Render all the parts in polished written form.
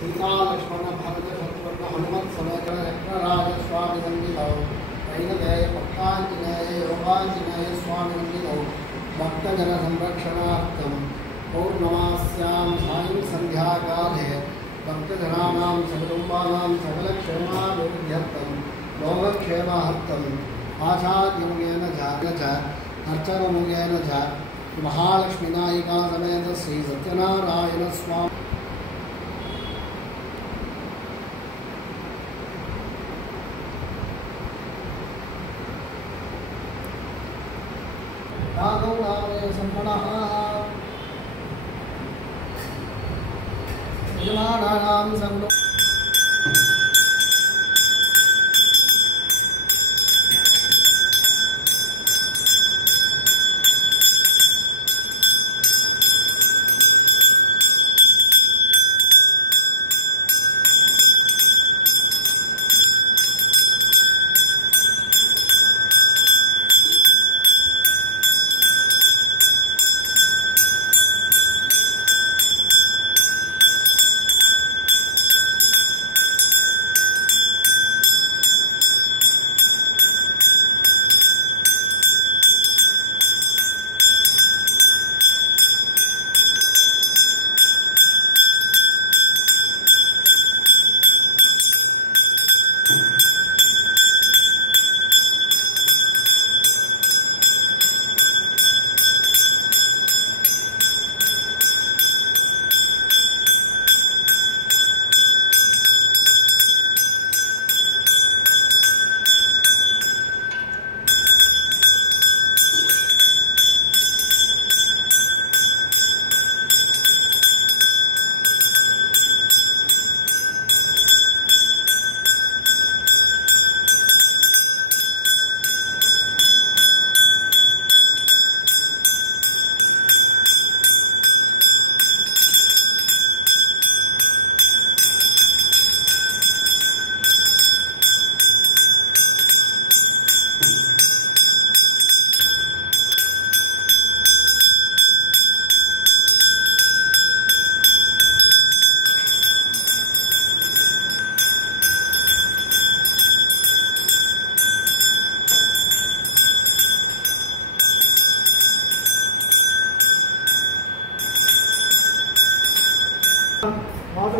सीता लक्ष्मण भरत शत्रुघ्न हनुमत समेत चक्रराज स्वामी वंदितौ वैनतेय भक्तांजनेय योगांजनेय स्वामी वंदितौ भक्तजन संरक्षणार्थं पौर्णमास्यां सायं संध्याकाले भक्तजनानां सकुटुम्बानां सकलक्षेमाभिवृद्ध्यर्थं लोकक्षेमार्थम् आचार्यमुखेन च अर्चनमुखेन च महालक्ष्मी नायिका समेत श्री सत्यनारायण स्वामी राघव नामे संपन्नः यजमानानां संगो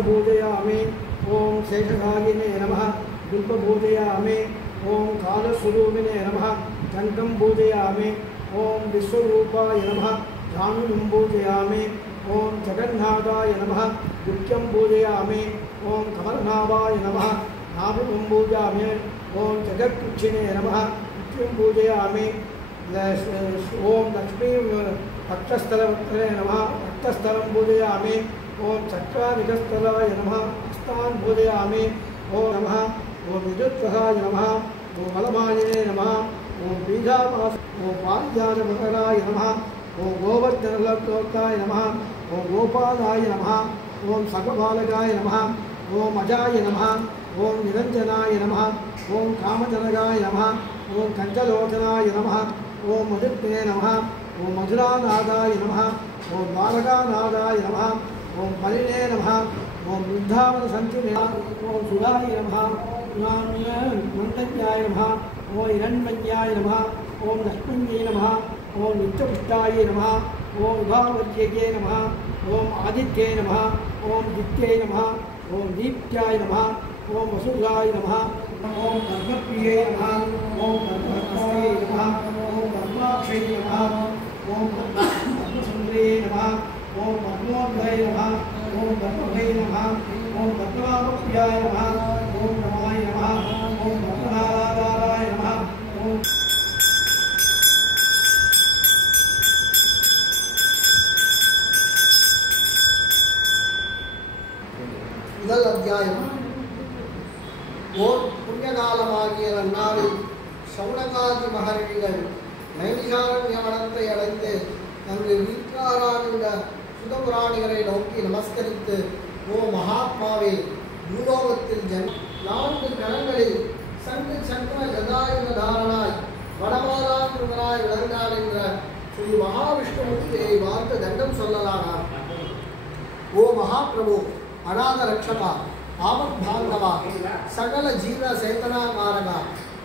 पूजयामि ओम शेषभागिने नमः दुल्प पूजयामि ओम कालस्वरूपिणे नमः चंद्रं पूजयामि ओम विश्वरूपाय नमः जानुं पूजयामि ओम जगन्नाथाय नमः गुह्यं पूजयामि ओम कमलनाभाय नमः नाभिं पूजयामि ओम जगत्कुक्षिणे नमः कुक्षिं पूजयामि ओम लक्ष्मी भक्तस्थलवक्त्रे नमः भक्तस्थलं पूजयामि ओम चक्रानिकस्थलाय नमः हस्तान् पूजयामि ओम नमः ओम विद्युत्प्रदाय नमः ओम बलमालिने नमः ओम बीजावास ओम पारिजातमकराय नमः ओम गोवर्धनलोकाय नमः ओम गोपालाय नमः ओम सर्वबालकाय नमः ओम अजाय नमः ओम निरंजनाय नमः ओम कामजनकाय नमः ओम कंचलोचनाय नमः ओम मधुत्ते नमः ओम मधुरानादाय नमः ओम बालकानादाय नमः ओम परिणे नमः ओम वृंदावन संचिने ओम सुधाय नमः मंतज्ञाय नमः ओम हिरण्मन्याय नमः ओम लक्ष्मण्ये नमः ओम नित्यपुष्टाय नमः ओम विभावर्यये नमः ओम आदित्ये नमः ओम दित्ये नमः ओम दीप्त्याय नमः ओम वसुधाय नमः ओम कर्मप्रिये नमः ओम कर्मस्ये नमः ओम कर्माक्षये नमः ओम कर्मसुंदरे नमः ओम पद्मोदय नमः ओम पद्मभय नमः ओम पद्माप्रियाय नमः ओम नमाय नमः ओम पद्मनाराय नमः ओम முதல் அத்தியாயம் ஓர் புண்ணியகாலமாகிய நன்னாளில் சௌனகாதி மகர்ஷிகள் நைமிஷாரண்ய வனத்தை அடைந்து அங்கு வீற்றாராகின்ற சுதபுராணிகளை நோக்கி நமஸ்கரித்து ஓ மகாத்மாவே பூலோகத்தில் நான்கு கணங்களில் சங்கு சக்கர கதாயுத தாரணாய் வடமாலாங்கிருந்தனாய் விளங்கினார் என்ற ஸ்ரீ மகாவிஷ்ணுமூர்த்தியை பார்த்து தண்டம் சொல்லலானார். ஓ மகாபிரபு, அநாத ரக்ஷகா ஆபத் பாந்தவா சகல ஜீவ சேத்தனா மாரகா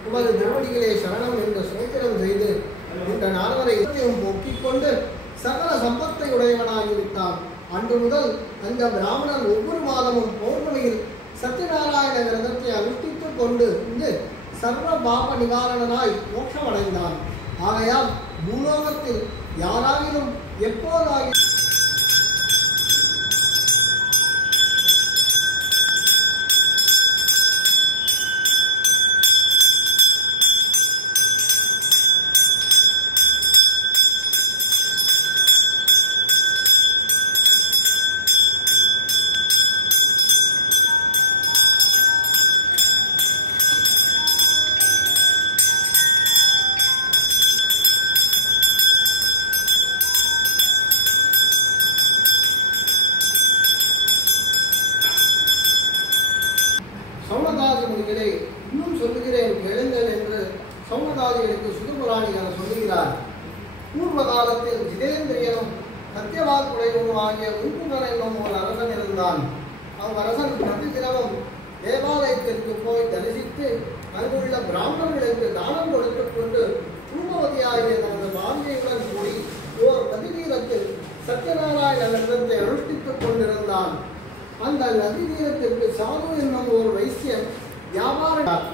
உமது திருவடிகளே சரணம் என்று சோத்திரம் செய்து இந்த நால்வரை போக்கிக் கொண்டு சகல சம்பத்தை உடையவனாகிவிட்டான். அன்று முதல் அந்த பிராமணன் ஒவ்வொரு மாதமும் பௌர்ணமியில் சத்யநாராயண விரதத்தை அனுஷ்டித்துக் கொண்டு சர்வ பாப நிவாரணனாய் மோட்சமடைந்தான். ஆகையால் பூலோகத்தில் யாராயினும் எப்போதாகிலும் சௌனகாதி முனிகளே, இன்னும் சொல்லுகிறேன் கேளுங்கள் என்று சௌனகாதிகளுக்கு சுதுபுராணிகர் சொல்லுகிறார். பூர்வ காலத்தில் ஜிதேந்திரியனும் சத்தியவாக்குடையவனும் ஆகிய உங்குகன் என்னும் ஒரு அரசன் இருந்தான். அவ்வரசன் பிரதி தினமும் தேவாலயத்திற்கு போய் தரிசித்து அங்குள்ள பிராமணர்களுக்கு தானம் கொடுத்துக் கொண்டு ரூபவதியாகிய தனது பாவியையுடன் கூடி ஓர் நதிநீரத்தில் சத்யநாராயண விரதத்தை அனுஷ்டித்துக் கொண்டிருந்தான். அந்த நதி தீரத்திற்கு சாது என்னும் ஒரு வைசியன் வியாபாரம்.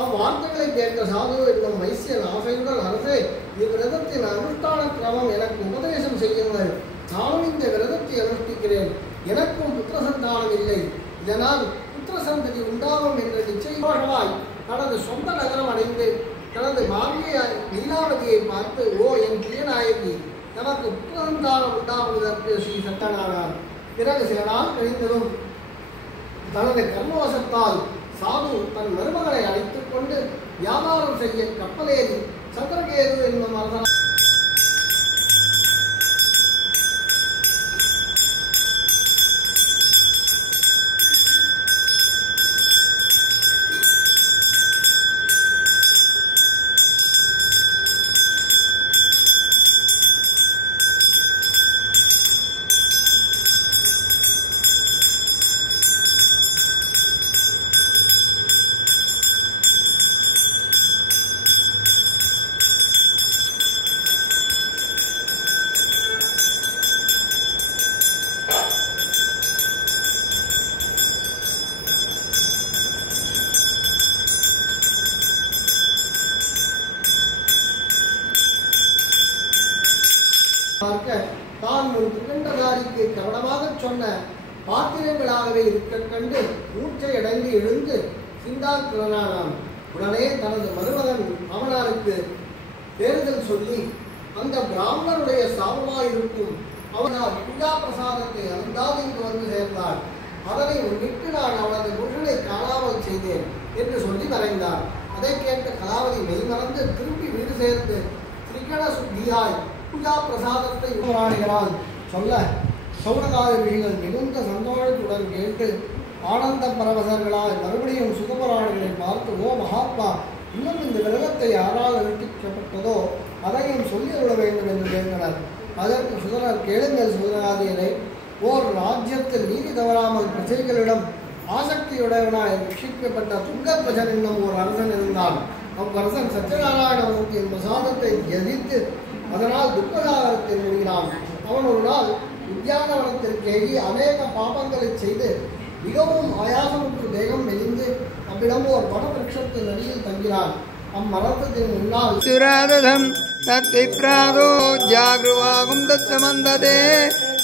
அவ்வார்த்தைகளை கேட்ட சாது என்னும் வைசியன் ஆசையுடன், அரசே, இவ்விரதத்தின் அனுஷ்டான கிரமம் எனக்கு உபதேசம் செய்யுங்கள். நானும் இந்த விரதத்தை அனுஷ்டிக்கிறேன். எனக்கும் புத்திரசந்தானம் இல்லை. இதனால் புத்திரசந்ததி உண்டாகும் என்ற நிச்சயமாகவாய் தனது சொந்த நகரம் அடைந்து தனது மாமியை லீலாவதியை பார்த்து, ஓ என் பிரியநாயகி, நமக்கு புத்திரசந்தானம் உண்டாகுவதற்கு ஸ்ரீ சத்யநாராயணன். பிறகு சில நாள் கழிந்ததும் தனது கர்மவசத்தால் சாது தன் மருமகளை அழைத்துக் கொண்டு வியாபாரம் செய்ய கப்பலேறி சந்திரகேது என்னும் அரசன் பார்க்க தான் ஒரு திகண்டதாரிக்கு கவனமாக சொன்ன பாத்திரங்களாகவே இருக்க கண்டு மூச்சை அடங்கி எழுந்து சிந்தாக்கிரனானான். உடனே தனது மருமகன் அவனாருக்கு தேர்தல் சொல்லி அந்த பிராமணருடைய சாபமாயிருக்கும் அவனால் பூஜா பிரசாதத்தை அருந்தாது இங்கு வந்து சேர்ந்தார். அதனை முன்னிட்டு நான் அவனது புருஷனை காணாமல் செய்தேன் என்று சொல்லி மறைந்தார். அதை கேட்ட கலாவதி மெய்மறந்து திரும்பி வீடு சேர்ந்து திரிகண சுத்தியாய் பூஜா பிரசாதத்தை உபராணிகளால் சொல்ல சௌனகாதிகள் மிகுந்த சந்தோஷத்துடன் கேட்டு ஆனந்த பரவசர்களால் மறுபடியும் சுகபுராணிகளை பார்த்து, ஓ மகாத்மா, இன்னும் இந்த விரதத்தை யாரால் அனுஷ்டிக்கப்பட்டதோ அதையும் சொல்லி விட வேண்டும் என்று கேட்டனர். அதற்கு சுதனர், கேளுங்கள் சுதனாதியரை, ஓர் ராஜ்யத்தில் நீதி தவறாமல் பிரஜைகளிடம் ஆசக்தியுடையவனாய் ரட்சிக்கப்பட்ட துங்கத்வஜன் என்னும் ஒரு அரசன் இருந்தான். அவ்வரசன் சத்யநாராயணமூர்த்தியின் பிரசாதத்தை எதிர்த்து அதனால் துக்கசாகரத்தை விடுகிறான். அவன் ஒரு நாள் உத்தியானவனத்திற்கு ஏறி அநேக பாபங்களை செய்து மிகவும் ஆயாசமுற்று தேகம் மெலிந்து அவ்விடம் ஒரு வனவிருட்சத்தின் அடியில் தங்கினான். அம்மரத்தின் முன்னால் சுராதம் தத்விப்ராதோ ஜாக்ருவாகும் தத்தமந்ததே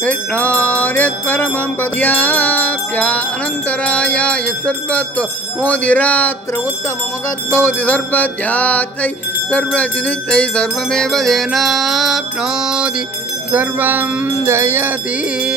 கிருஷ்ணார்யத் பரமம் பத்யாப்யானந்தராயாய சர்வத்தோ மோதிராத்திர உத்தமமகத்பவதி சர்வத்யாத்தை சர்வசிதித்தை சர்வமேவ தேனாப்னோதி சர்வம் ஜயதி.